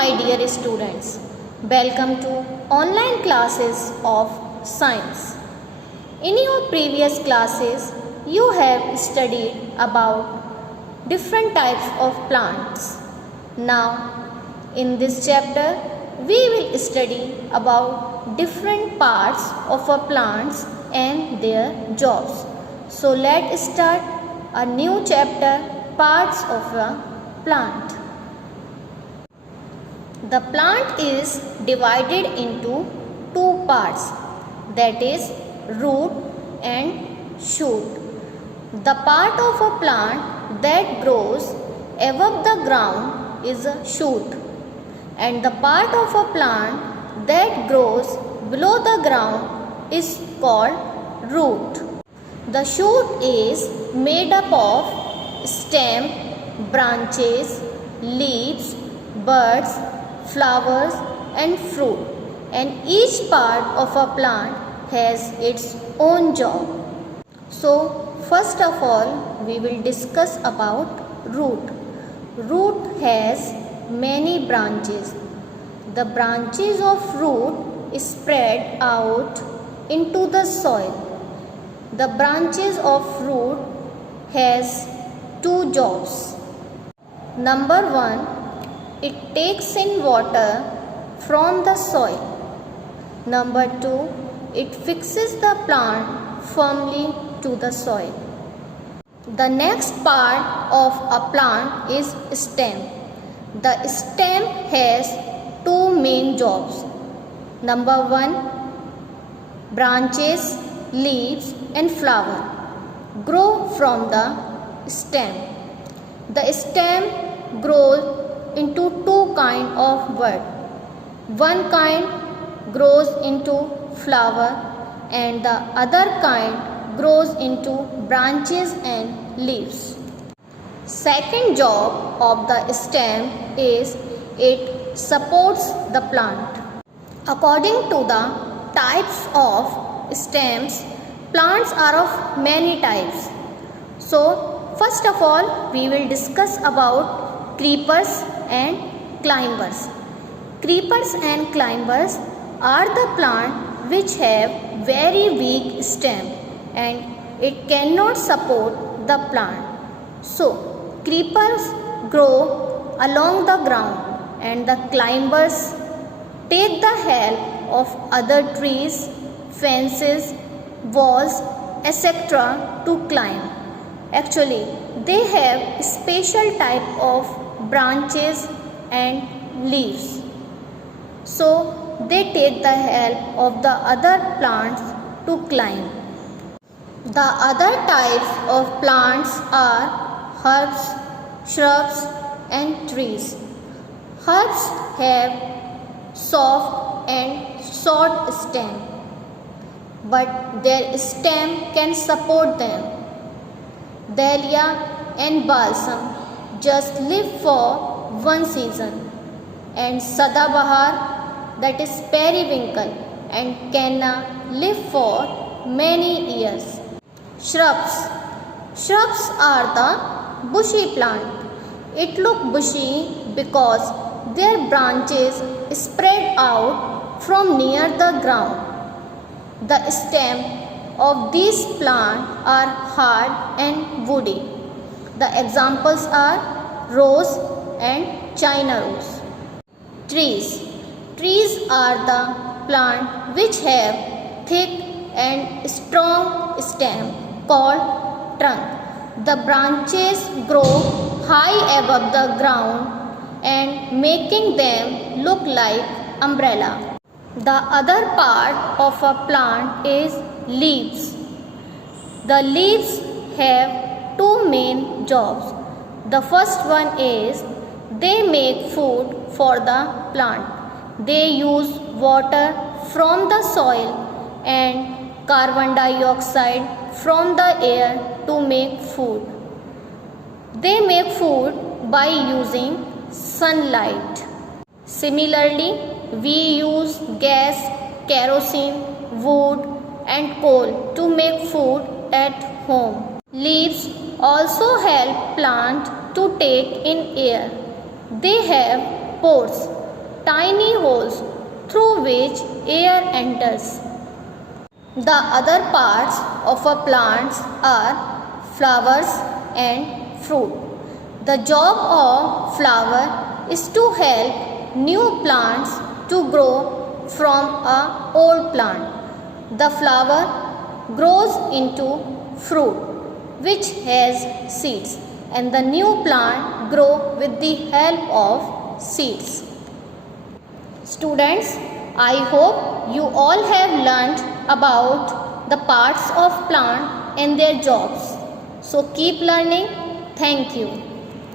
my dear students, welcome to online classes of science. In your previous classes, you have studied about different types of plants. Now, in this chapter, we will study about different parts of a plants and their jobs. So let's start a new chapter, parts of a plant. The plant is divided into two parts, that is root and shoot. The part of a plant that grows above the ground is a shoot, and the part of a plant that grows below the ground is called root. The shoot is made up of stem, branches, leaves, buds, flowers and fruit, and each part of a plant has its own job. So first of all, we will discuss about root. Root has many branches. The branches of root spread out into the soil. The branches of root has two jobs. Number one, it takes in water from the soil. Number two, it fixes the plant firmly to the soil. The next part of a plant is stem. The stem has two main jobs. Number one, branches, leaves and flower grow from the stem. The stem grows into two kinds of bud. One kind grows into flower and the other kind grows into branches and leaves. Second job of the stem is it supports the plant. According to the types of stems, plants are of many types. So first of all, we will discuss about creepers and climbers. Creepers and climbers are the plant which have very weak stem and it cannot support the plant. So creepers grow along the ground and the climbers take the help of other trees, fences, walls, etc. to climb. Actually, they have special type of branches and leaves. So they take the help of the other plants to climb. The other types of plants are herbs, shrubs and trees. Herbs have soft and short stem, but their stem can support them. Dahlia and balsam just live for one season, and Sadabahar, that is periwinkle, and canna live for many years. Shrubs. Shrubs are the bushy plant. It look bushy because their branches spread out from near the ground. The stem of these plants are hard and woody. The examples are rose and China rose. Trees. Trees are the plants which have thick and strong stem called trunk. The branches grow high above the ground and making them look like umbrella. The other part of a plant is leaves. The leaves have two main jobs. The first one is they make food for the plant. They use water from the soil and carbon dioxide from the air to make food. They make food by using sunlight. Similarly, we use gas, kerosene, wood and coal to make food at home. Leaves also help plant to take in air. They have pores tiny holes through which air enters. The other parts of a plant are flowers and fruit. The job of flower is to help new plants to grow from an old plant. The flower grows into fruit which has seeds, and the new plant grow with the help of seeds. Students, I hope you all have learnt about the parts of plant and their jobs. So keep learning. Thank you.